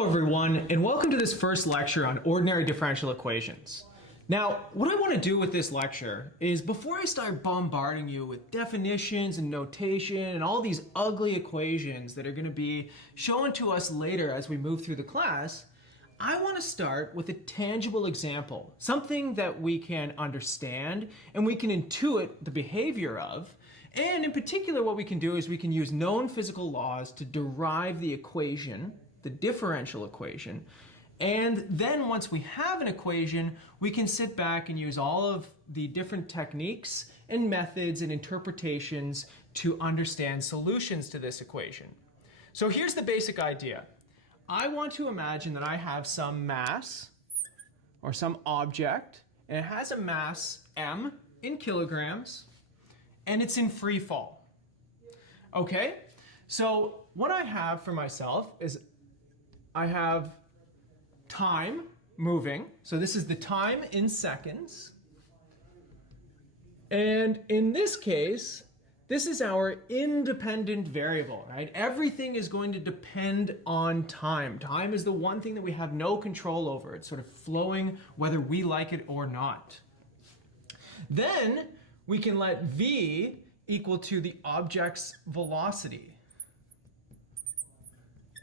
Hello everyone, and welcome to this first lecture on ordinary differential equations. Now, what I want to do with this lecture is before I start bombarding you with definitions and notation and all these ugly equations that are going to be shown to us later as we move through the class, I want to start with a tangible example, something that we can understand and we can intuit the behavior of. And in particular, what we can do is we can use known physical laws to derive the equation, the differential equation. And then once we have an equation, we can sit back and use all of the different techniques and methods and interpretations to understand solutions to this equation. So here's the basic idea. I want to imagine that I have some mass or some object, and it has a mass m in kilograms, and it's in free fall. Okay, so what I have for myself is I have time moving. So this is the time in seconds. And in this case, this is our independent variable, right? Everything is going to depend on time. Time is the one thing that we have no control over. It's sort of flowing whether we like it or not. Then we can let v equal to the object's velocity.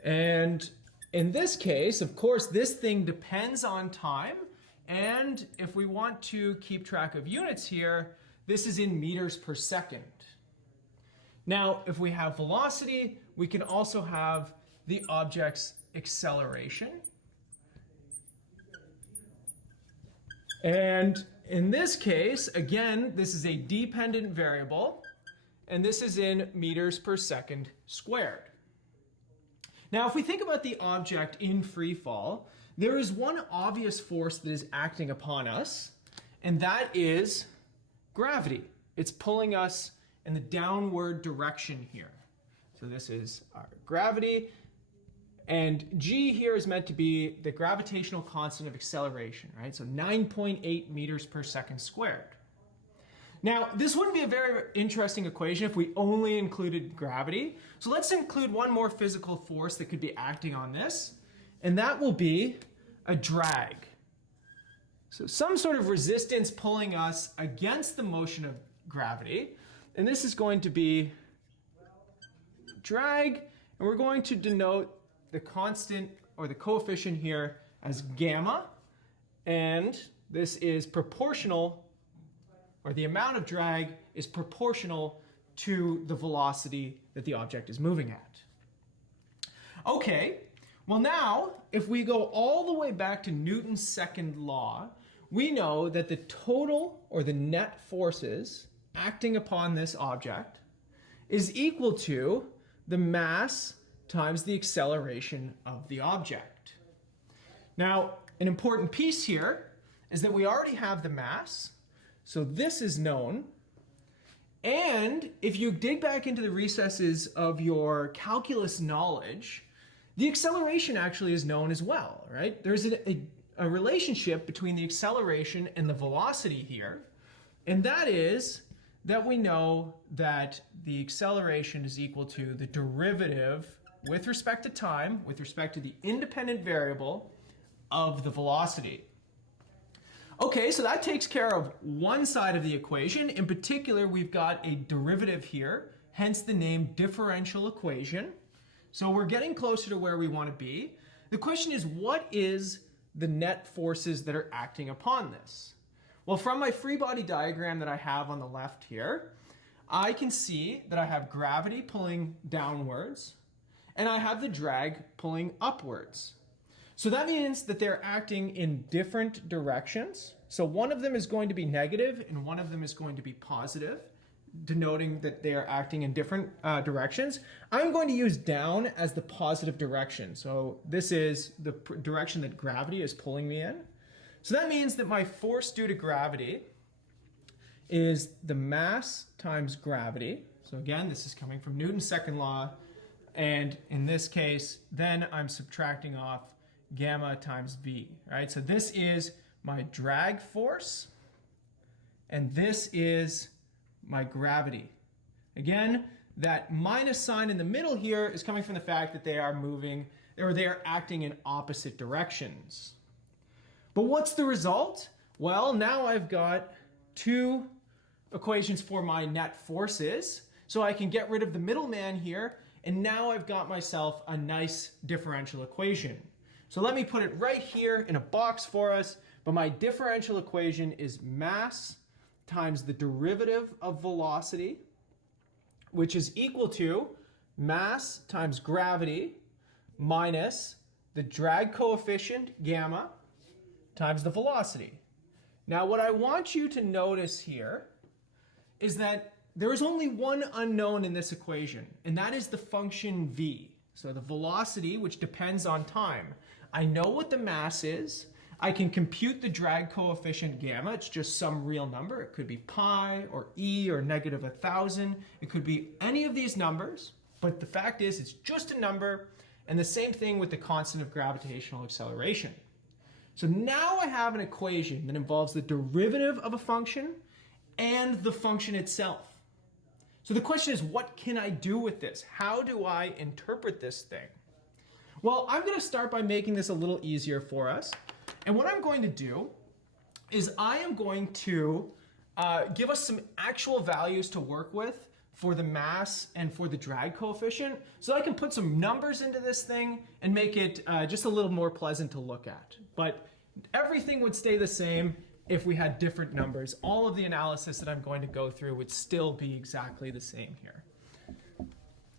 And in this case, of course, this thing depends on time. And if we want to keep track of units here, this is in meters per second. Now, if we have velocity, we can also have the object's acceleration. And in this case, again, this is a dependent variable, and this is in meters per second squared. Now, if we think about the object in free fall, there is one obvious force that is acting upon us, and that is gravity. It's pulling us in the downward direction here. So this is our gravity, and g here is meant to be the gravitational constant of acceleration, right? So 9.8 meters per second squared. Now, this wouldn't be a very interesting equation if we only included gravity. So let's include one more physical force that could be acting on this, and that will be a drag. So some sort of resistance pulling us against the motion of gravity, and this is going to be drag, and we're going to denote the constant or the coefficient here as gamma, and this is proportional, or the amount of drag is proportional to the velocity that the object is moving at. Okay, well now, if we go all the way back to Newton's second law, we know that the total or the net forces acting upon this object is equal to the mass times the acceleration of the object. Now, an important piece here is that we already have the mass, so this is known. And if you dig back into the recesses of your calculus knowledge, the acceleration actually is known as well, right? There's a relationship between the acceleration and the velocity here, and that is that we know that the acceleration is equal to the derivative with respect to time, with respect to the independent variable of the velocity. Okay, so that takes care of one side of the equation. In particular, we've got a derivative here, hence the name differential equation. So we're getting closer to where we want to be. The question is, what is the net forces that are acting upon this? Well, from my free body diagram that I have on the left here, I can see that I have gravity pulling downwards, and I have the drag pulling upwards. So that means that they're acting in different directions. So one of them is going to be negative and one of them is going to be positive, denoting that they are acting in different directions. I'm going to use down as the positive direction. So this is the direction that gravity is pulling me in. So that means that my force due to gravity is the mass times gravity. So again, this is coming from Newton's second law. And in this case, then I'm subtracting off gamma times v, right? So this is my drag force, and this is my gravity. Again, that minus sign in the middle here is coming from the fact that they are moving or they are acting in opposite directions. But what's the result? Well, now I've got two equations for my net forces, so I can get rid of the middleman here, and now I've got myself a nice differential equation. So let me put it right here in a box for us, but my differential equation is mass times the derivative of velocity, which is equal to mass times gravity minus the drag coefficient, gamma, times the velocity. Now, what I want you to notice here is that there is only one unknown in this equation, and that is the function v. So the velocity, which depends on time. I know what the mass is. I can compute the drag coefficient gamma. It's just some real number. It could be pi or e or negative 1,000. It could be any of these numbers, but the fact is it's just a number, and the same thing with the constant of gravitational acceleration. So now I have an equation that involves the derivative of a function and the function itself. So the question is, what can I do with this? How do I interpret this thing? Well, I'm going to start by making this a little easier for us. And what I'm going to do is I am going to give us some actual values to work with for the mass and for the drag coefficient, so I can put some numbers into this thing and make it just a little more pleasant to look at. But everything would stay the same if we had different numbers. All of the analysis that I'm going to go through would still be exactly the same here.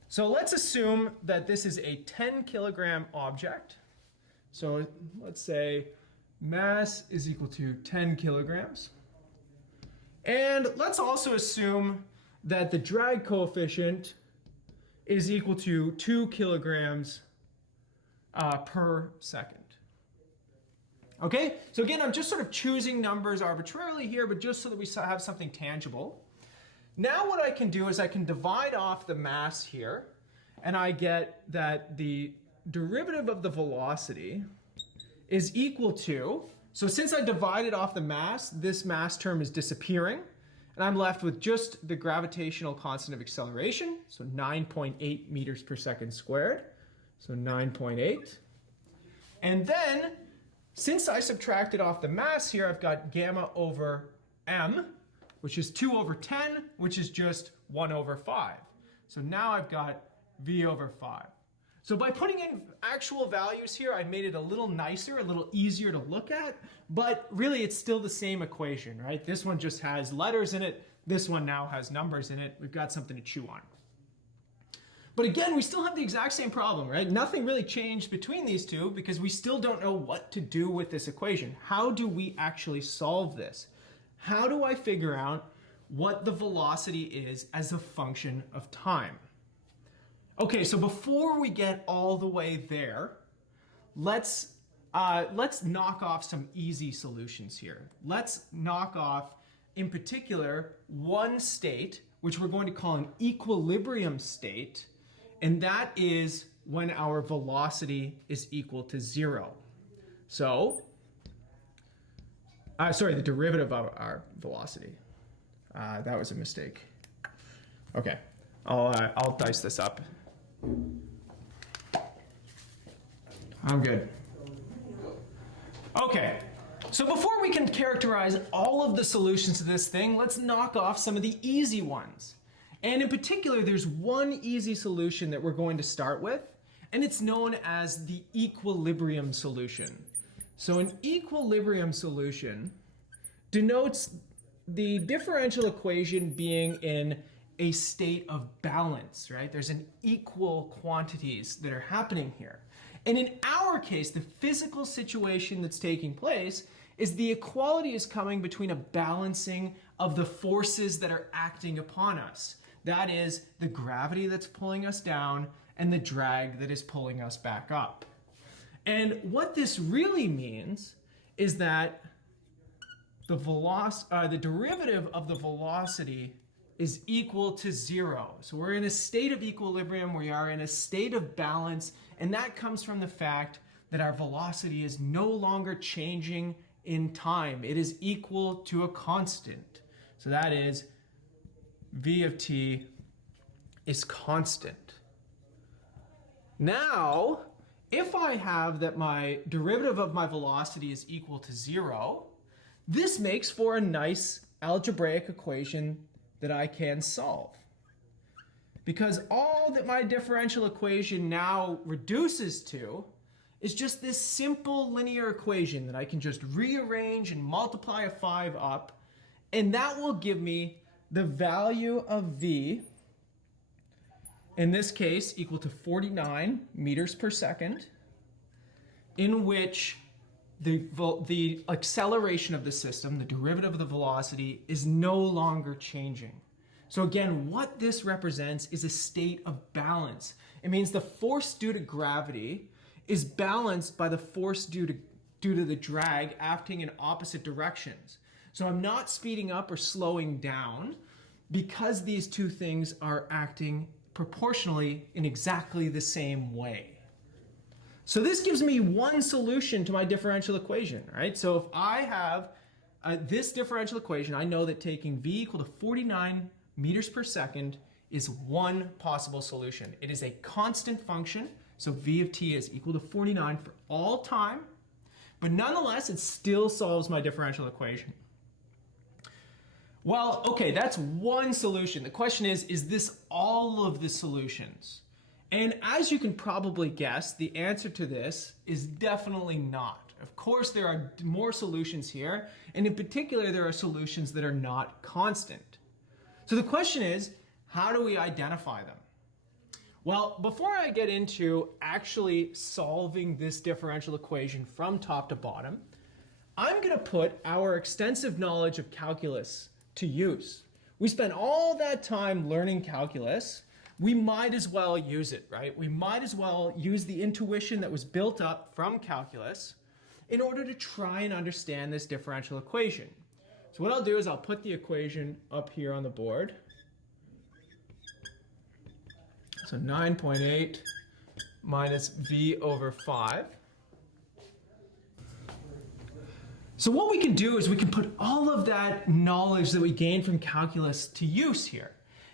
So let's assume that this is a 10 kilogram object. So let's say mass is equal to 10 kilograms. And let's also assume that the drag coefficient is equal to 2 kilograms per second. Okay, so again, I'm just sort of choosing numbers arbitrarily here, but just so that we have something tangible. Now what I can do is I can divide off the mass here, and I get that the derivative of the velocity is equal to, so since I divided off the mass, this mass term is disappearing, and I'm left with just the gravitational constant of acceleration, so 9.8 meters per second squared, so 9.8. And then, since I subtracted off the mass here, I've got gamma over m, which is 2 over 10, which is just 1 over 5. So now I've got v over 5. So by putting in actual values here, I made it a little nicer, a little easier to look at, but really it's still the same equation, right? This one just has letters in it. This one now has numbers in it. We've got something to chew on. But again, we still have the exact same problem, right? Nothing really changed between these two because we still don't know what to do with this equation. How do we actually solve this? How do I figure out what the velocity is as a function of time? Okay, so before we get all the way there, let's knock off some easy solutions here. Let's knock off, in particular, one state, which we're going to call an equilibrium state, and that is when our velocity is equal to 0. So, sorry, the derivative of our velocity. That was a mistake. Okay, I'll dice this up. I'm good. Okay, so before we can characterize all of the solutions to this thing, let's knock off some of the easy ones. And in particular, there's one easy solution that we're going to start with, and it's known as the equilibrium solution. So an equilibrium solution denotes the differential equation being in a state of balance, right? There's an equal quantities that are happening here. And in our case, the physical situation that's taking place is the equality is coming between a balancing of the forces that are acting upon us. That is the gravity that's pulling us down and the drag that is pulling us back up. And what this really means is that the derivative of the velocity is equal to 0. So we're in a state of equilibrium, we are in a state of balance, and that comes from the fact that our velocity is no longer changing in time. It is equal to a constant. So that is v of t is constant. Now, if I have that my derivative of my velocity is equal to 0, this makes for a nice algebraic equation that I can solve. Because all that my differential equation now reduces to is just this simple linear equation that I can just rearrange and multiply a 5 up, and that will give me the value of v, in this case equal to 49 meters per second, in which the acceleration of the system, the derivative of the velocity, is no longer changing. So again, what this represents is a state of balance. It means the force due to gravity is balanced by the force due to the drag acting in opposite directions. So I'm not speeding up or slowing down because these two things are acting proportionally in exactly the same way. So this gives me one solution to my differential equation, right? So if I have this differential equation, I know that taking v equal to 49 meters per second is one possible solution. It is a constant function, so v of t is equal to 49 for all time, but nonetheless, it still solves my differential equation. Well, okay, that's one solution. The question is this all of the solutions? And as you can probably guess, the answer to this is definitely not. Of course, there are more solutions here, and in particular, there are solutions that are not constant. So the question is, how do we identify them? Well, before I get into actually solving this differential equation from top to bottom, I'm going to put our extensive knowledge of calculus to use. We spent all that time learning calculus. We might as well use it, right? We might as well use the intuition that was built up from calculus in order to try and understand this differential equation. So what I'll do is I'll put the equation up here on the board. So 9.8 minus v over 5. So what we can do is we can put all of that knowledge that we gained from calculus to use here.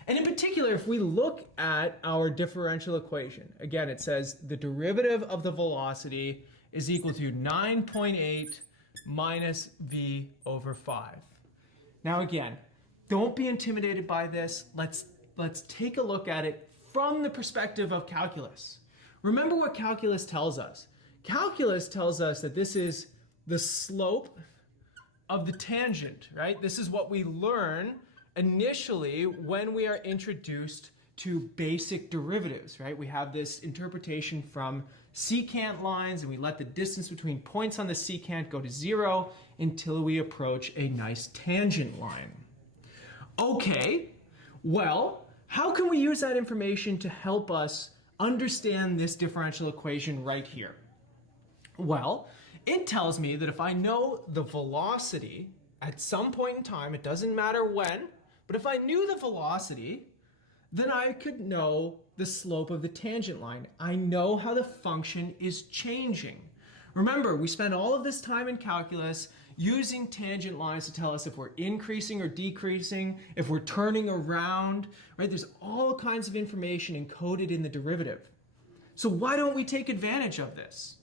And in particular, if we look at our differential equation, again, it says the derivative of the velocity is equal to 9.8 minus v over 5. Now again, don't be intimidated by this. Let's take a look at it from the perspective of calculus. Remember what calculus tells us. Calculus tells us that this is the slope of the tangent, right? This is what we learn initially when we are introduced to basic derivatives, right? We have this interpretation from secant lines, and we let the distance between points on the secant go to 0 until we approach a nice tangent line. Okay, well, how can we use that information to help us understand this differential equation right here? Well, it tells me that if I know the velocity at some point in time, it doesn't matter when, but if I knew the velocity, then I could know the slope of the tangent line. I know how the function is changing. Remember, we spent all of this time in calculus using tangent lines to tell us if we're increasing or decreasing, if we're turning around, right? There's all kinds of information encoded in the derivative. So why don't we take advantage of this?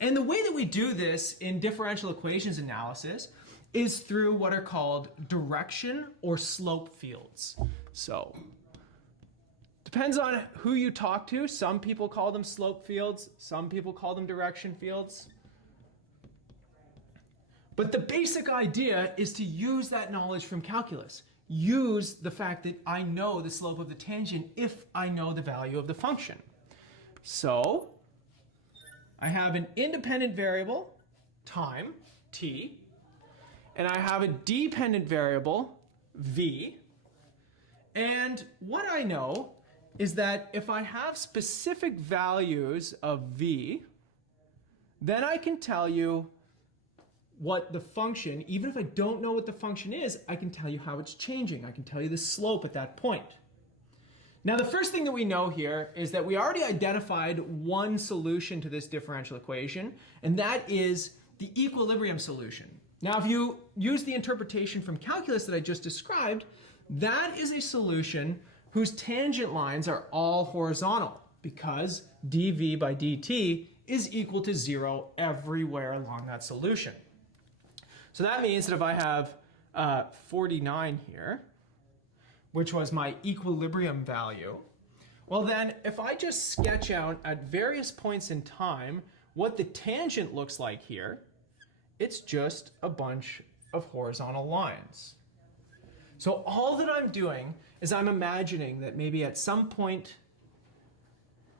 And the way that we do this in differential equations analysis is through what are called direction or slope fields. So, depends on who you talk to. Some people call them slope fields, some people call them direction fields. But the basic idea is to use that knowledge from calculus. Use the fact that I know the slope of the tangent if I know the value of the function. So, I have an independent variable, time, t, and I have a dependent variable, v. And what I know is that if I have specific values of v, then I can tell you what the function, even if I don't know what the function is, I can tell you how it's changing. I can tell you the slope at that point. Now, the first thing that we know here is that we already identified one solution to this differential equation, and that is the equilibrium solution. Now, if you use the interpretation from calculus that I just described, that is a solution whose tangent lines are all horizontal. because dv by dt is equal to 0 everywhere along that solution. So that means that if I have 49 here, which was my equilibrium value, well then if I just sketch out at various points in time what the tangent looks like here, it's just a bunch of horizontal lines. So all that I'm doing is I'm imagining that maybe at some point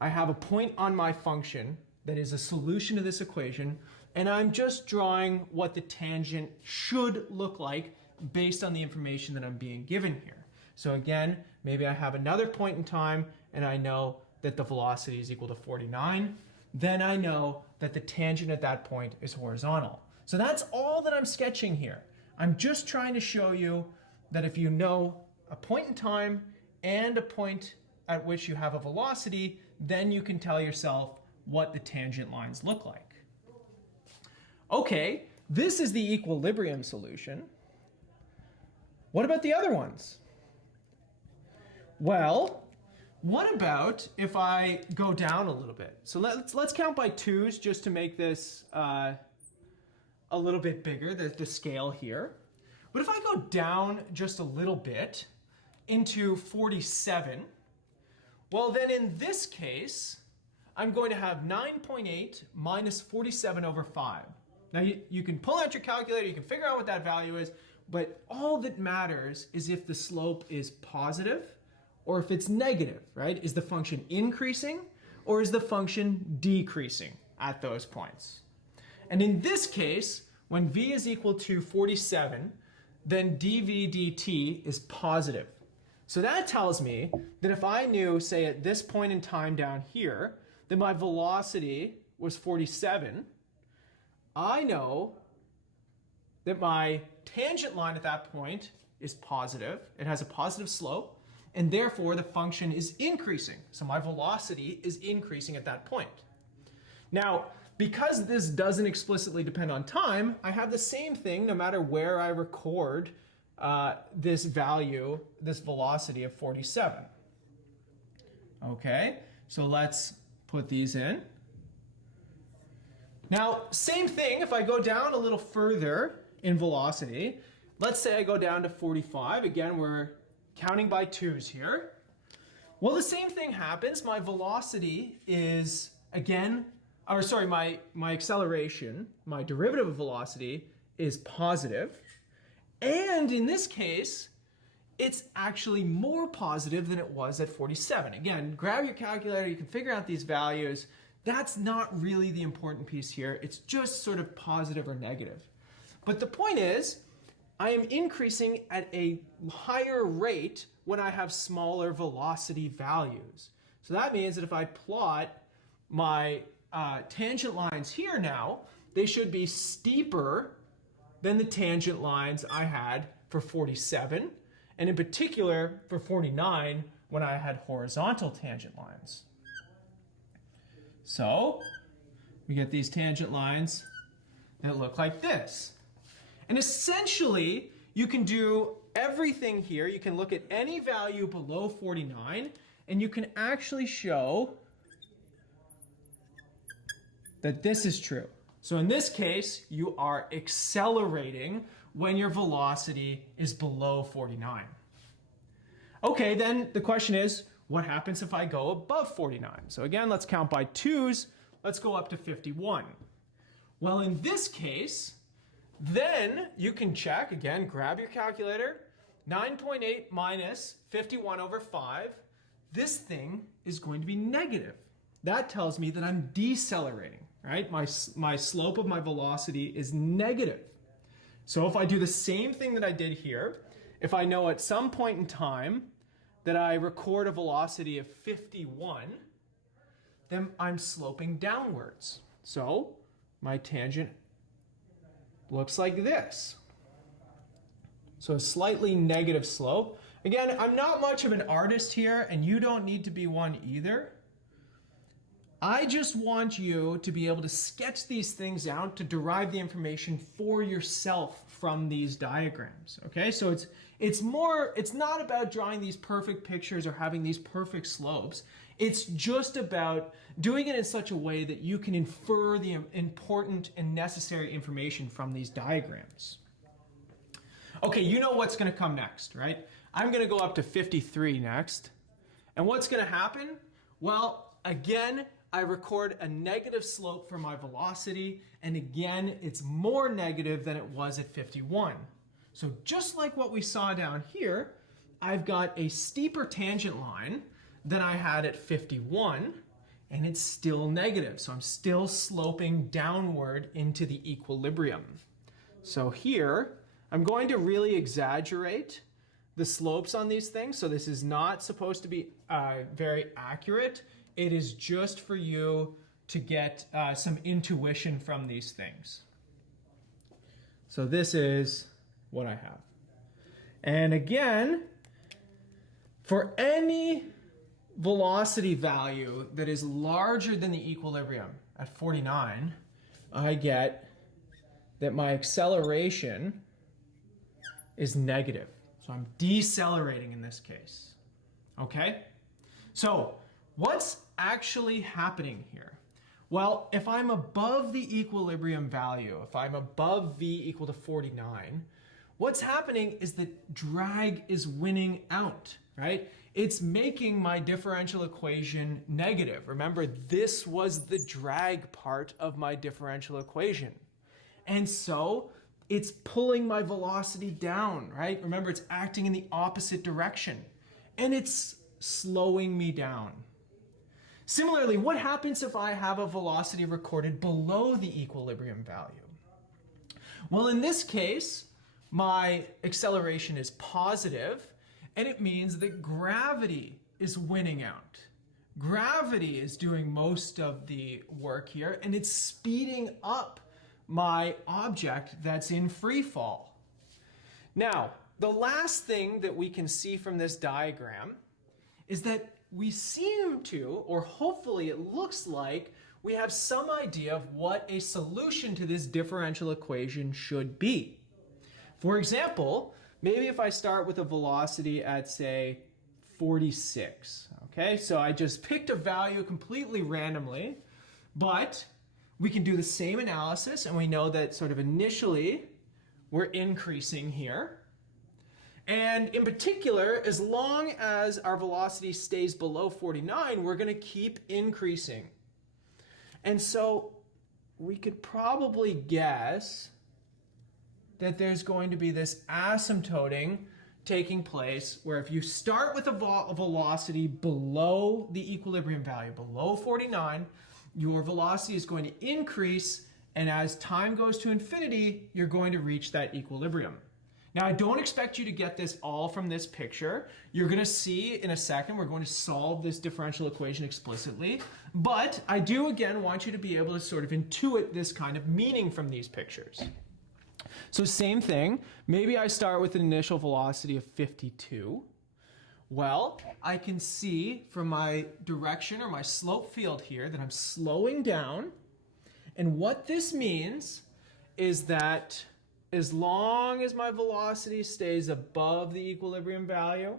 I have a point on my function that is a solution to this equation, and I'm just drawing what the tangent should look like based on the information that I'm being given here. So again, maybe I have another point in time and I know that the velocity is equal to 49. Then I know that the tangent at that point is horizontal. So that's all that I'm sketching here. I'm just trying to show you that if you know a point in time and a point at which you have a velocity, then you can tell yourself what the tangent lines look like. Okay, this is the equilibrium solution. What about the other ones? Well, what about if I go down a little bit? So let's count by twos just to make this a little bit bigger, the scale here. But if I go down just a little bit into 47, well then in this case, I'm going to have 9.8 minus 47 over 5. Now you can pull out your calculator, you can figure out what that value is, but all that matters is if the slope is positive or if it's negative, right? Is the function increasing or is the function decreasing at those points? And in this case, when v is equal to 47, then dv dt is positive. So that tells me that if I knew, say at this point in time down here, that my velocity was 47, I know that my tangent line at that point is positive. It has a positive slope, and therefore the function is increasing. So my velocity is increasing at that point. Now, because this doesn't explicitly depend on time, I have the same thing no matter where I record this value, this velocity of 47. Okay, so let's put these in. Now, same thing, if I go down a little further in velocity, let's say I go down to 45. Again, we're counting by twos here. Well, the same thing happens. My velocity is, again, or sorry, my acceleration, my derivative of velocity is positive. And in this case, it's actually more positive than it was at 47. Again, grab your calculator, you can figure out these values. That's not really the important piece here. It's just sort of positive or negative. But the point is, I am increasing at a higher rate when I have smaller velocity values. So that means that if I plot my tangent lines here now, they should be steeper than the tangent lines I had for 47, and in particular for 49 when I had horizontal tangent lines. So we get these tangent lines that look like this. And essentially, you can do everything here. You can look at any value below 49, and you can actually show that this is true. So in this case, you are accelerating when your velocity is below 49. Okay, then the question is, what happens if I go above 49? So again, let's count by twos. Let's go up to 51. Well, in this case, then you can check, again, grab your calculator, 9.8 minus 51 over 5. This thing is going to be negative. That tells me that I'm decelerating, right? My slope of my velocity is negative. So if I do the same thing that I did here, if I know at some point in time that I record a velocity of 51, then I'm sloping downwards. So my tangent looks like this. So a slightly negative slope. Again, I'm not much of an artist here, and you don't need to be one either. I just want you to be able to sketch these things out to derive the information for yourself from these diagrams. Okay, so it's not about drawing these perfect pictures or having these perfect slopes. It's just about doing it in such a way that you can infer the important and necessary information from these diagrams. Okay, you know what's going to come next, right? I'm going to go up to 53 next. And what's going to happen? Well, again, I record a negative slope for my velocity, and again, it's more negative than it was at 51. So just like what we saw down here, I've got a steeper tangent line than I had at 51, and it's still negative. So I'm still sloping downward into the equilibrium. So here, I'm going to really exaggerate the slopes on these things. So this is not supposed to be very accurate. It is just for you to get some intuition from these things. So this is what I have. And again, for any velocity value that is larger than the equilibrium at 49, I get that my acceleration is negative. So I'm decelerating in this case. Okay? So what's actually happening here? Well, if I'm above the equilibrium value, if I'm above v equal to 49, what's happening is that drag is winning out, right? It's making my differential equation negative. Remember, this was the drag part of my differential equation. And so it's pulling my velocity down, right? Remember, it's acting in the opposite direction, and it's slowing me down. Similarly, what happens if I have a velocity recorded below the equilibrium value? Well, in this case, my acceleration is positive, and it means that gravity is winning out. Gravity is doing most of the work here, and it's speeding up my object that's in free fall. Now, the last thing that we can see from this diagram is that we seem to, or hopefully it looks like, we have some idea of what a solution to this differential equation should be. For example, maybe if I start with a velocity at, say, 46, okay? So I just picked a value completely randomly, but we can do the same analysis, and we know that sort of initially we're increasing here. And in particular, as long as our velocity stays below 49, we're going to keep increasing. And so we could probably guess that there's going to be this asymptoting taking place where if you start with a velocity below the equilibrium value, below 49, your velocity is going to increase, and as time goes to infinity, you're going to reach that equilibrium. Now, I don't expect you to get this all from this picture. You're going to see in a second, we're going to solve this differential equation explicitly. But I do, again, want you to be able to sort of intuit this kind of meaning from these pictures. So same thing. Maybe I start with an initial velocity of 52. Well, I can see from my direction or my slope field here that I'm slowing down. And what this means is that as long as my velocity stays above the equilibrium value,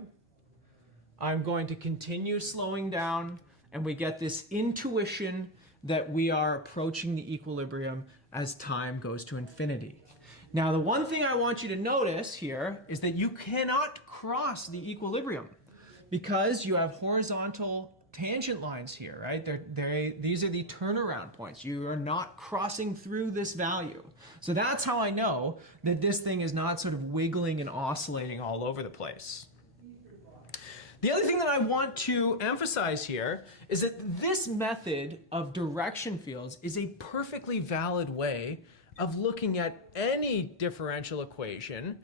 I'm going to continue slowing down, and we get this intuition that we are approaching the equilibrium as time goes to infinity. Now, the one thing I want you to notice here is that you cannot cross the equilibrium because you have horizontal tangent lines here, right? These are the turnaround points. You are not crossing through this value. So that's how I know that this thing is not sort of wiggling and oscillating all over the place. The other thing that I want to emphasize here is that this method of direction fields is a perfectly valid way of looking at any differential equation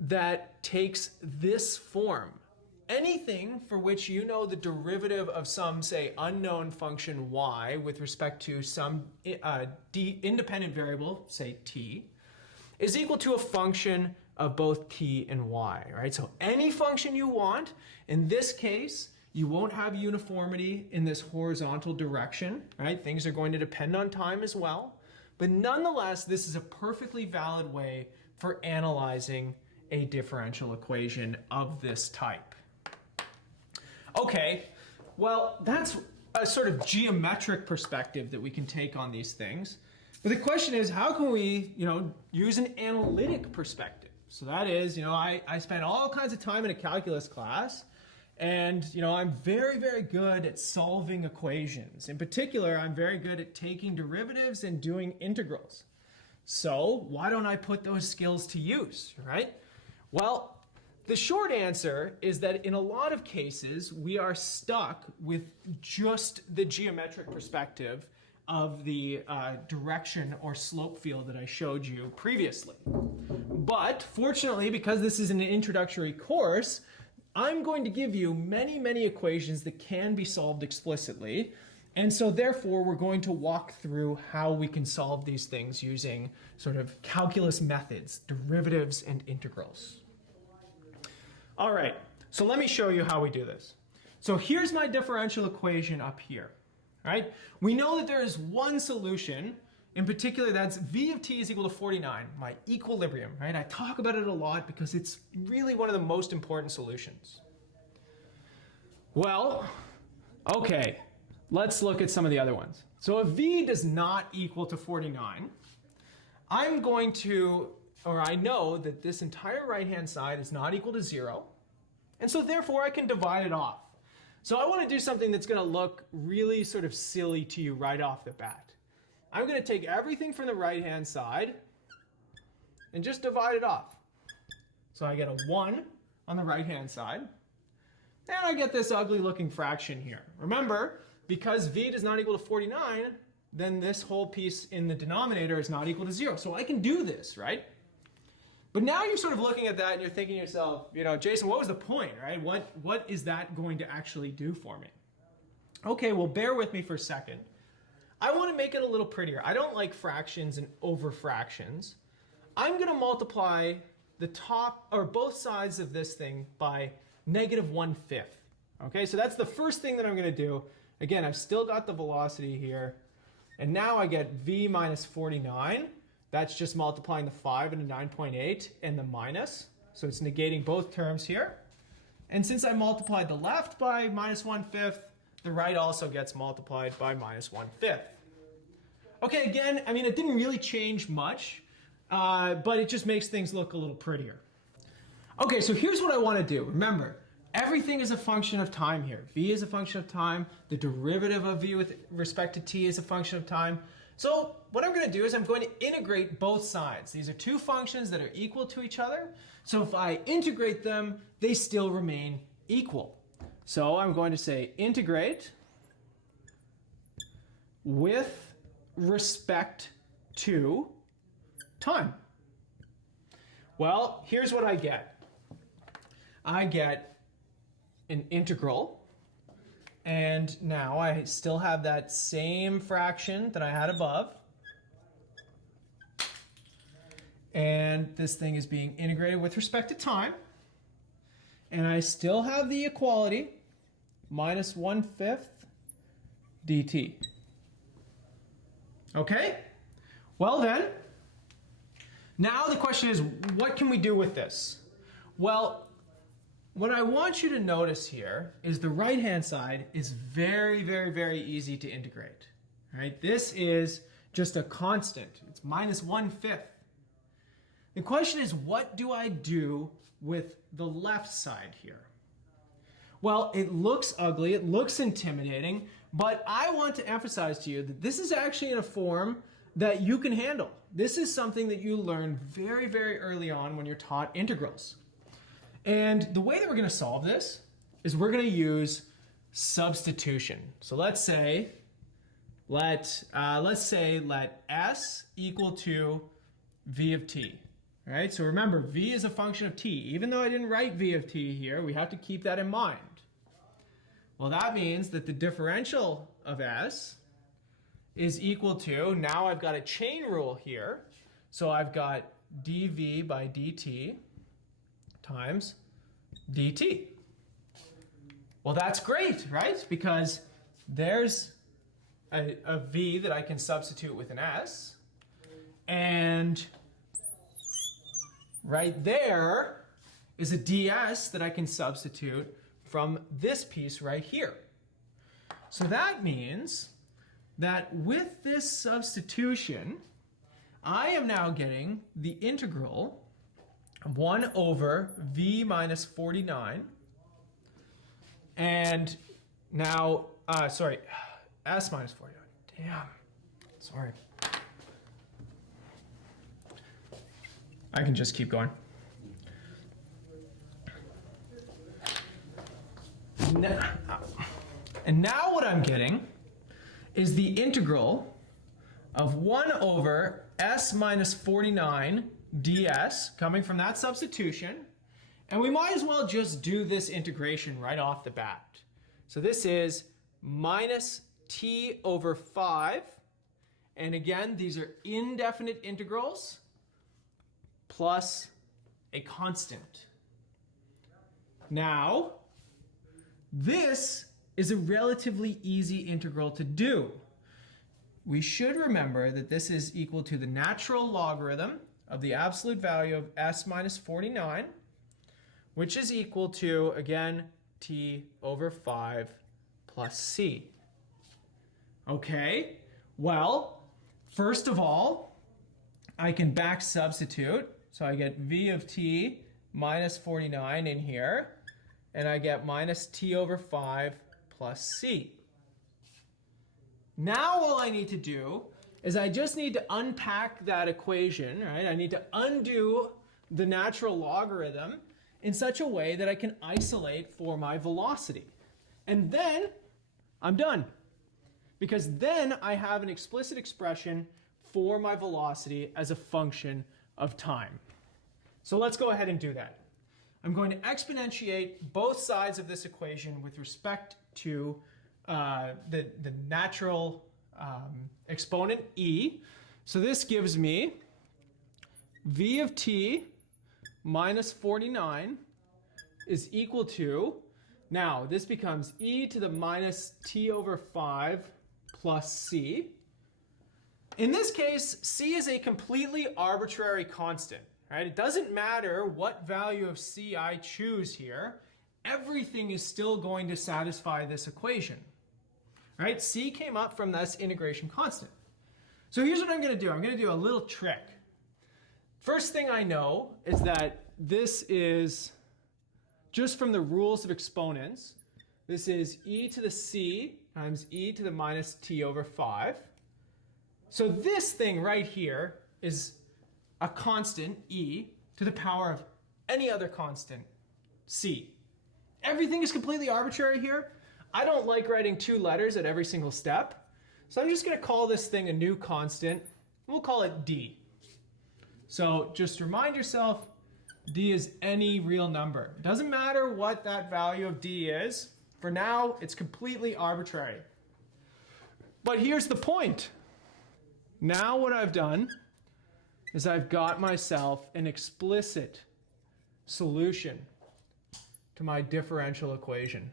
that takes this form. Anything for which you know the derivative of some, say, unknown function y with respect to some independent variable, say t, is equal to a function of both t and y, right? So any function you want, in this case, You won't have uniformity in this horizontal direction, right? Things are going to depend on time as well. But nonetheless, this is a perfectly valid way for analyzing a differential equation of this type. Okay, well, that's a sort of geometric perspective that we can take on these things. But the question is, how can we, use an analytic perspective? So that is, I spent all kinds of time in a calculus class, and I'm very, very good at solving equations. In particular, I'm very good at taking derivatives and doing integrals. So why don't I put those skills to use, right? Well, the short answer is that in a lot of cases, we are stuck with just the geometric perspective of the direction or slope field that I showed you previously. But fortunately, because this is an introductory course, I'm going to give you many, many equations that can be solved explicitly. And so therefore, we're going to walk through how we can solve these things using sort of calculus methods, derivatives and integrals. All right, so let me show you how we do this. So here's my differential equation up here, right? We know that there is one solution. In particular, that's v of t is equal to 49, my equilibrium, right? I talk about it a lot because it's really one of the most important solutions. Well, okay, let's look at some of the other ones. So if v does not equal to 49, I'm going to, or I know that this entire right-hand side is not equal to 0, and so therefore I can divide it off. So I want to do something that's going to look really sort of silly to you right off the bat. I'm going to take everything from the right-hand side and just divide it off. So I get a 1 on the right-hand side, and I get this ugly-looking fraction here. Remember, because v does not equal to 49, then this whole piece in the denominator is not equal to 0. So I can do this, right? But now you're sort of looking at that and you're thinking to yourself, Jason, what was the point, right? What is that going to actually do for me? Okay, well, bear with me for a second. I want to make it a little prettier. I don't like fractions and over fractions. I'm going to multiply the top or both sides of this thing by -1/5. Okay, so that's the first thing that I'm going to do. Again, I've still got the velocity here. And now I get v minus 49. That's just multiplying the 5 and the 9.8 and the minus. So it's negating both terms here. And since I multiplied the left by -1/5, the right also gets multiplied by -1/5. Okay, again, I mean, it didn't really change much, but it just makes things look a little prettier. Okay, so here's what I want to do. Remember, everything is a function of time here. V is a function of time. The derivative of v with respect to t is a function of time. So what I'm going to do is I'm going to integrate both sides. These are two functions that are equal to each other. So if I integrate them, they still remain equal. So I'm going to say integrate with respect to time. Well, here's what I get. I get an integral, and now I still have that same fraction that I had above. And this thing is being integrated with respect to time. And I still have the equality, -1/5 dt. Okay? Well then, now the question is, what can we do with this? Well, what I want you to notice here is the right-hand side is very, very, very easy to integrate. Right? This is just a constant. It's -1/5. The question is, what do I do with the left side here? Well, it looks ugly, it looks intimidating, but I want to emphasize to you that this is actually in a form that you can handle. This is something that you learn very, very early on when you're taught integrals. And the way that we're going to solve this is we're going to use substitution. So let's say let s equal to v of t. All right, so remember, v is a function of t. Even though I didn't write v of t here, we have to keep that in mind. Well, that means that the differential of s is equal to, now I've got a chain rule here, so I've got dv by dt times dt. Well, that's great, right? Because there's a v that I can substitute with an s. And right there is a ds that I can substitute from this piece right here. So that means that with this substitution, I am now getting the integral of 1 over v minus 49. And now, sorry, s minus 49. Damn, sorry. I can just keep going. And now what I'm getting is the integral of 1 over s minus 49 ds coming from that substitution. And we might as well just do this integration right off the bat. So this is minus t over 5. And again, these are indefinite integrals plus a constant. Now, this is a relatively easy integral to do. We should remember that this is equal to the natural logarithm of the absolute value of s minus 49, which is equal to, again, t over 5 plus c. Okay, well, first of all, I can back substitute. So I get v of t minus 49 in here, and I get minus t over 5 plus c. Now all I need to do is I just need to unpack that equation, right? I need to undo the natural logarithm in such a way that I can isolate for my velocity. And then I'm done. Because then I have an explicit expression for my velocity as a function of time. So let's go ahead and do that. I'm going to exponentiate both sides of this equation with respect to the natural exponent e. So this gives me v of t minus 49 is equal to, now this becomes e to the minus t over 5 plus c. In this case, c is a completely arbitrary constant, right? It doesn't matter what value of c I choose here. Everything is still going to satisfy this equation, right? C came up from this integration constant. So here's what I'm going to do. I'm going to do a little trick. First thing I know is that this is just from the rules of exponents. This is e to the c times e to the minus t over 5. So this thing right here is a constant e to the power of any other constant c. Everything is completely arbitrary here. I don't like writing two letters at every single step. So I'm just going to call this thing a new constant. We'll call it d. So just remind yourself, d is any real number. It doesn't matter what that value of d is. For now, it's completely arbitrary. But here's the point. Now what I've done is I've got myself an explicit solution to my differential equation.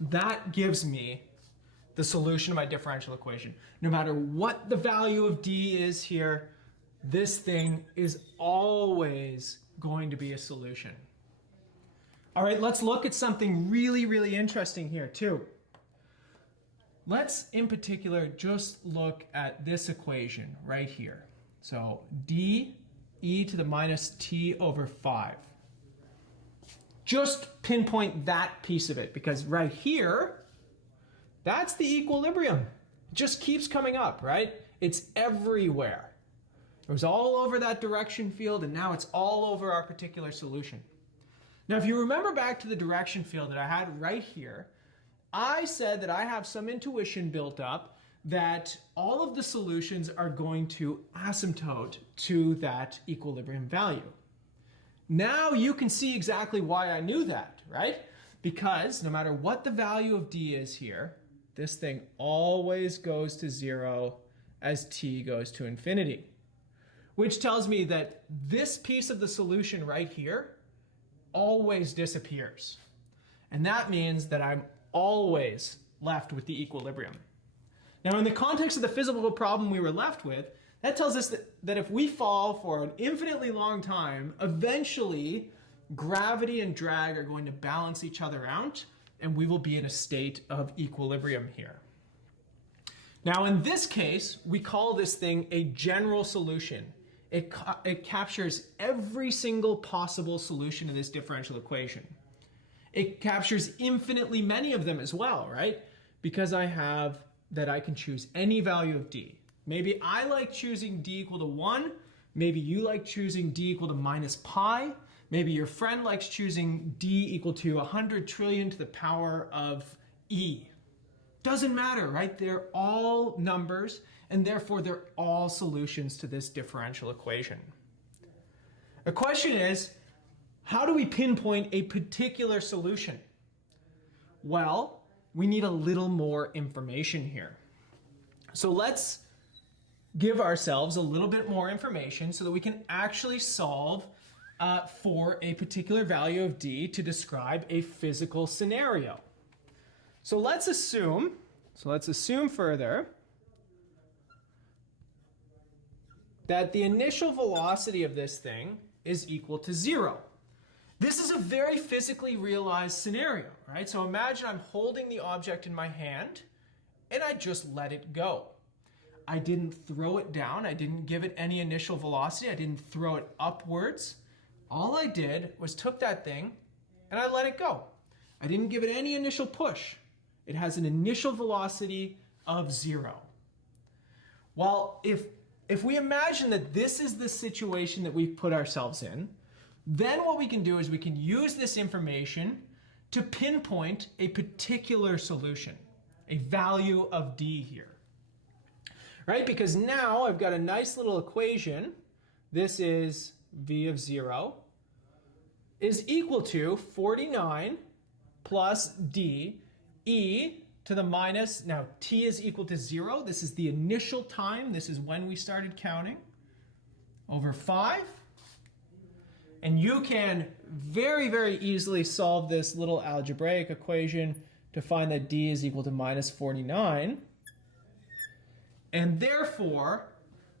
That gives me the solution to my differential equation. No matter what the value of d is here, this thing is always going to be a solution. All right, let's look at something really, really interesting here too. Let's, in particular, just look at this equation right here. So d e to the minus t over 5. Just pinpoint that piece of it, because right here, that's the equilibrium. It just keeps coming up, right? It's everywhere. It was all over that direction field, and now it's all over our particular solution. Now, if you remember back to the direction field that I had right here, I said that I have some intuition built up that all of the solutions are going to asymptote to that equilibrium value. Now you can see exactly why I knew that, right? Because no matter what the value of d is here, this thing always goes to 0 as t goes to infinity. Which tells me that this piece of the solution right here always disappears. And that means that I'm always left with the equilibrium. Now, in the context of the physical problem we were left with, that tells us that if we fall for an infinitely long time, eventually gravity and drag are going to balance each other out, and we will be in a state of equilibrium here. Now, in this case, we call this thing a general solution. It captures every single possible solution in this differential equation. It captures infinitely many of them as well, right? Because I can choose any value of d. Maybe I like choosing d equal to 1. Maybe you like choosing d equal to minus pi. Maybe your friend likes choosing d equal to 100 trillion to the power of e. Doesn't matter, right? They're all numbers, and therefore they're all solutions to this differential equation. The question is, how do we pinpoint a particular solution? Well, we need a little more information here. So let's give ourselves a little bit more information so that we can actually solve for a particular value of d to describe a physical scenario. So let's assume further that the initial velocity of this thing is equal to 0. This is a very physically realized scenario, right? So imagine I'm holding the object in my hand and I just let it go. I didn't throw it down. I didn't give it any initial velocity. I didn't throw it upwards. All I did was took that thing and I let it go. I didn't give it any initial push. It has an initial velocity of 0. Well, if we imagine that this is the situation that we've put ourselves in, then what we can do is we can use this information to pinpoint a particular solution, a value of d here. Right? Because now I've got a nice little equation. This is v of 0 is equal to 49 plus d e to the minus, now t is equal to 0. This is the initial time. This is when we started counting, over 5. And you can very, very easily solve this little algebraic equation to find that d is equal to minus 49. And therefore,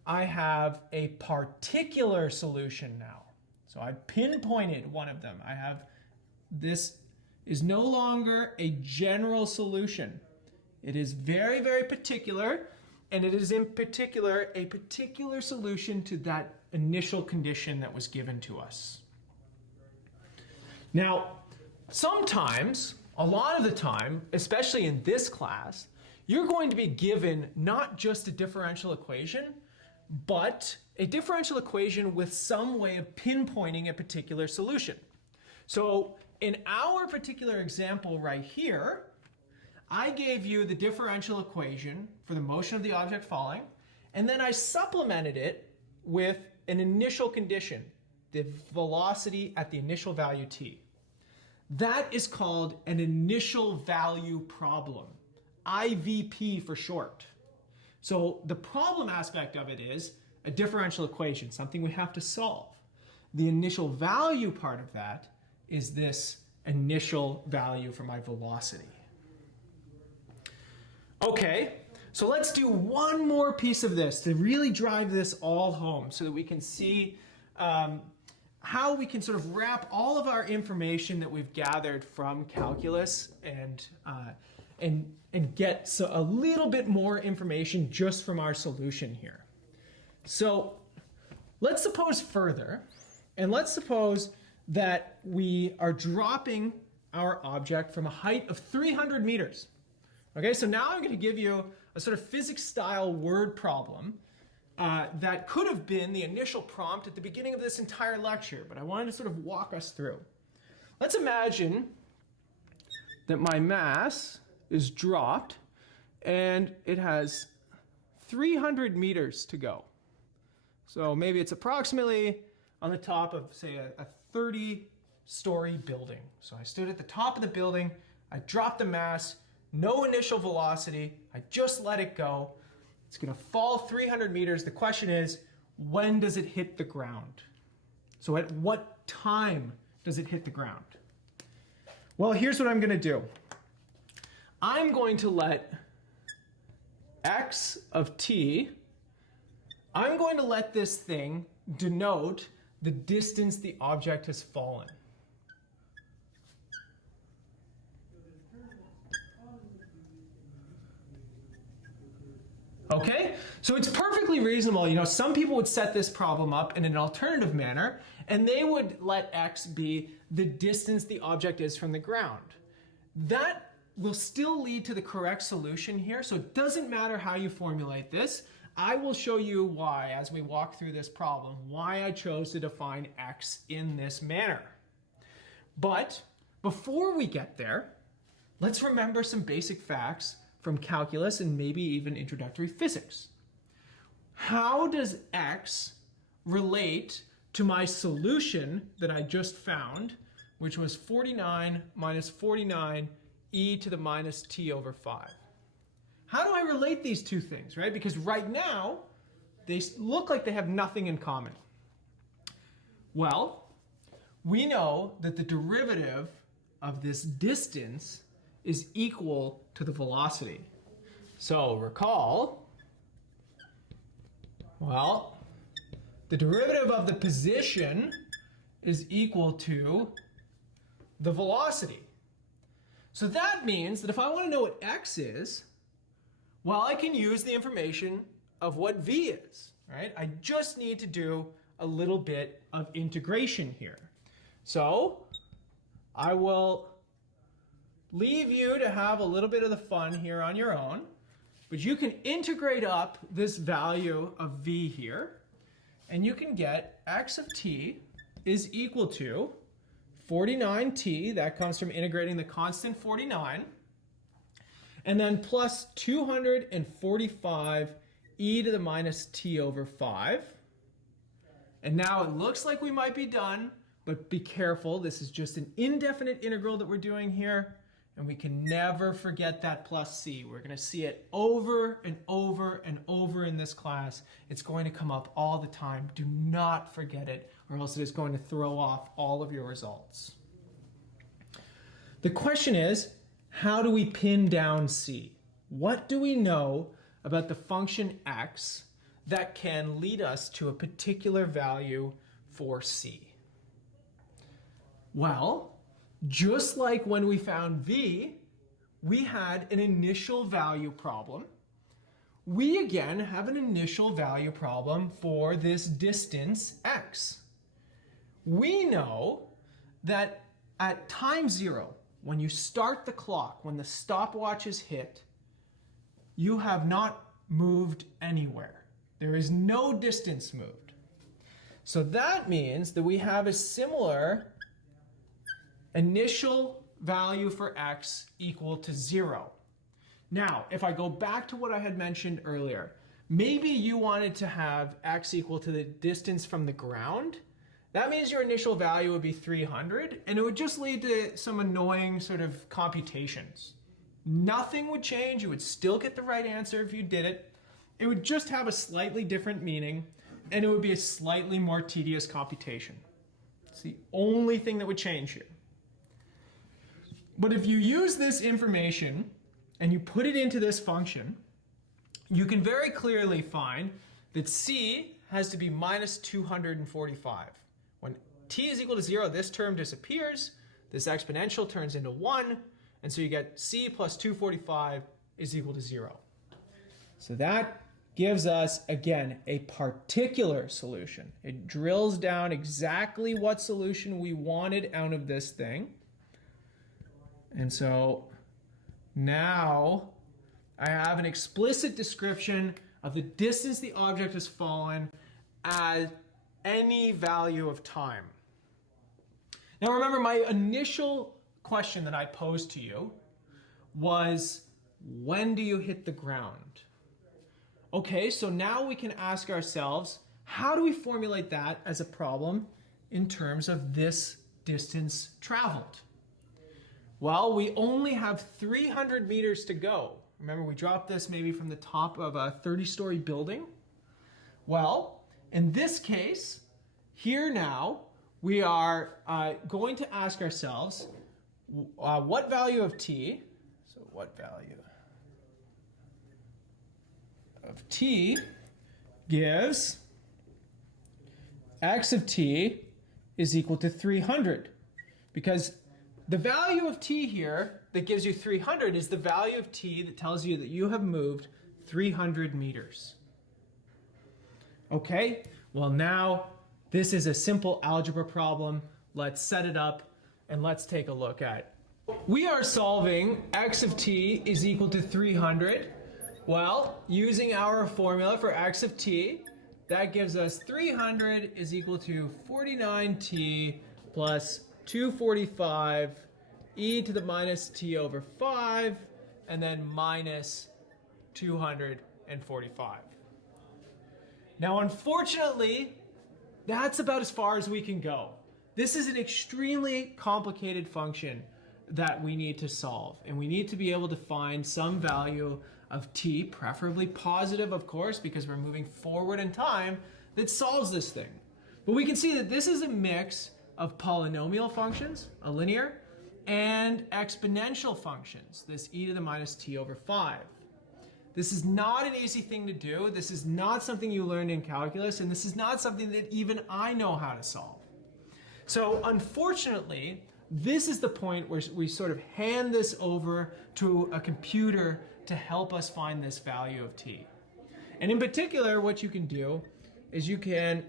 I have a particular solution now. So I pinpointed one of them. This is no longer a general solution. It is very, very particular, and it is in particular a particular solution to that initial condition that was given to us. Now, sometimes, a lot of the time, especially in this class, you're going to be given not just a differential equation, but a differential equation with some way of pinpointing a particular solution. So in our particular example right here, I gave you the differential equation for the motion of the object falling, and then I supplemented it with an initial condition, the velocity at the initial value t. That is called an initial value problem, IVP for short. So the problem aspect of it is a differential equation, something we have to solve. The initial value part of that is this initial value for my velocity. Okay, so let's do one more piece of this to really drive this all home so that we can see how we can sort of wrap all of our information that we've gathered from calculus and get a little bit more information just from our solution here. So let's suppose further, and let's suppose that we are dropping our object from a height of 300 meters. Okay, so now I'm going to give you a sort of physics-style word problem that could have been the initial prompt at the beginning of this entire lecture, but I wanted to sort of walk us through. Let's imagine that my mass is dropped and it has 300 meters to go. So maybe it's approximately on the top of, say, a 30-story building. So I stood at the top of the building, I dropped the mass, no initial velocity, I just let it go. It's going to fall 300 meters. The question is, when does it hit the ground? So at what time does it hit the ground? Well, here's what I'm going to do. I'm going to let x of t, I'm going to let this thing denote the distance the object has fallen. Okay, so it's perfectly reasonable. You know, some people would set this problem up in an alternative manner, and they would let x be the distance the object is from the ground. That will still lead to the correct solution here, so it doesn't matter how you formulate this. I will show you why, as we walk through this problem, why I chose to define x in this manner. But before we get there, let's remember some basic facts from calculus and maybe even introductory physics. How does x relate to my solution that I just found, which was 49 minus 49 e to the minus t over 5? How do I relate these two things, right? Because right now, they look like they have nothing in common. Well, we know that the derivative of this distance is equal to the velocity. So recall, well, the derivative of the position is equal to the velocity. So that means that if I want to know what x is, well, I can use the information of what v is, right? I just need to do a little bit of integration here. So I will leave you to have a little bit of the fun here on your own, but you can integrate up this value of v here, and you can get x of t is equal to 49t, that comes from integrating the constant 49, and then plus 245 e to the minus t over 5. And now it looks like we might be done, but be careful, this is just an indefinite integral that we're doing here. And we can never forget that plus c. We're going to see it over and over and over in this class. It's going to come up all the time. Do not forget it, or else it is going to throw off all of your results. The question is, how do we pin down c? What do we know about the function x that can lead us to a particular value for c? Well, just like when we found v, we had an initial value problem. We again have an initial value problem for this distance x. We know that at time 0, when you start the clock, when the stopwatch is hit, you have not moved anywhere. There is no distance moved. So that means that we have a similar initial value for x equal to 0. Now, if I go back to what I had mentioned earlier, maybe you wanted to have x equal to the distance from the ground. That means your initial value would be 300, and it would just lead to some annoying sort of computations. Nothing would change. You would still get the right answer if you did it. It would just have a slightly different meaning, and it would be a slightly more tedious computation. It's the only thing that would change here. But if you use this information and you put it into this function, you can very clearly find that c has to be minus 245. When t is equal to 0, this term disappears, this exponential turns into 1, and so you get c plus 245 is equal to 0. So that gives us, again, a particular solution. It drills down exactly what solution we wanted out of this thing. And so now I have an explicit description of the distance the object has fallen at any value of time. Now remember, my initial question that I posed to you was, when do you hit the ground? Okay, so now we can ask ourselves, how do we formulate that as a problem in terms of this distance traveled? Well, we only have 300 meters to go. Remember, we dropped this maybe from the top of a 30-story building. Well, in this case, here now, we are going to ask ourselves, what value of t, so what value of t gives x of t is equal to 300. Because the value of t here that gives you 300 is the value of t that tells you that you have moved 300 meters. Okay, well now this is a simple algebra problem. Let's set it up and let's take a look at it. We are solving x of t is equal to 300. Well, using our formula for x of t, that gives us 300 is equal to 49t plus 245 e to the minus t over 5, and then minus 245. Now, unfortunately, that's about as far as we can go. This is an extremely complicated function that we need to solve, and we need to be able to find some value of t, preferably positive, of course, because we're moving forward in time, that solves this thing. But we can see that this is a mix of polynomial functions, a linear, and exponential functions, this e to the minus t over 5. This is not an easy thing to do. This is not something you learned in calculus, and this is not something that even I know how to solve. So unfortunately, this is the point where we sort of hand this over to a computer to help us find this value of t. And in particular, what you can do is you can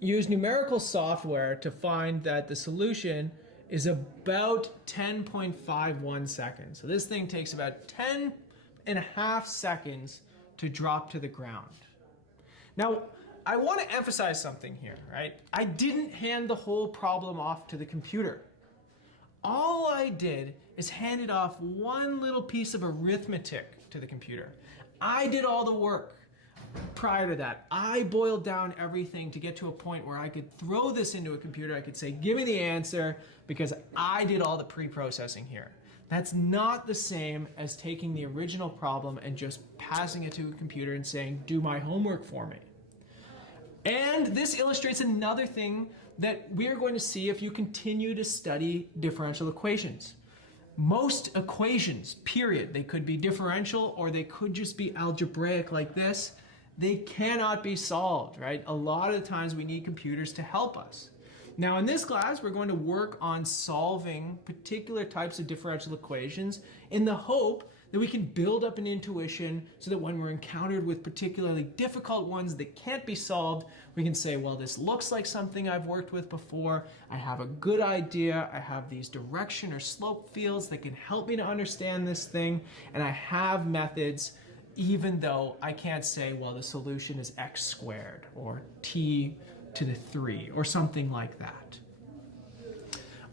use numerical software to find that the solution is about 10.51 seconds. So this thing takes about 10.5 seconds to drop to the ground. Now, I want to emphasize something here, right? I didn't hand the whole problem off to the computer. All I did is handed off one little piece of arithmetic to the computer. I did all the work. Prior to that, I boiled down everything to get to a point where I could throw this into a computer. I could say, give me the answer, because I did all the pre-processing here. That's not the same as taking the original problem and just passing it to a computer and saying, do my homework for me. And this illustrates another thing that we are going to see if you continue to study differential equations. Most equations, period, they could be differential or they could just be algebraic like this, they cannot be solved, right? A lot of the times we need computers to help us. Now in this class, we're going to work on solving particular types of differential equations in the hope that we can build up an intuition so that when we're encountered with particularly difficult ones that can't be solved, we can say, well, this looks like something I've worked with before. I have a good idea. I have these direction or slope fields that can help me to understand this thing. And I have methods, even though I can't say, well, the solution is x squared or t to the 3 or something like that.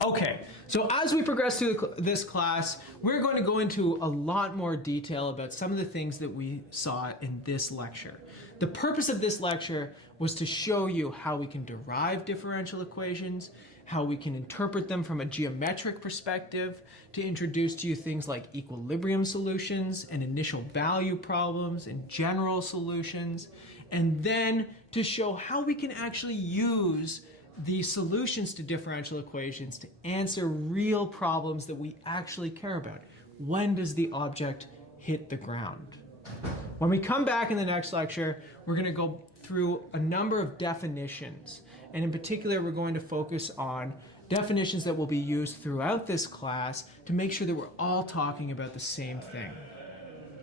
Okay, so as we progress through this class, we're going to go into a lot more detail about some of the things that we saw in this lecture. The purpose of this lecture was to show you how we can derive differential equations, how we can interpret them from a geometric perspective, to introduce to you things like equilibrium solutions and initial value problems and general solutions, and then to show how we can actually use the solutions to differential equations to answer real problems that we actually care about. When does the object hit the ground? When we come back in the next lecture, we're going to go through a number of definitions. And in particular, we're going to focus on definitions that will be used throughout this class to make sure that we're all talking about the same thing.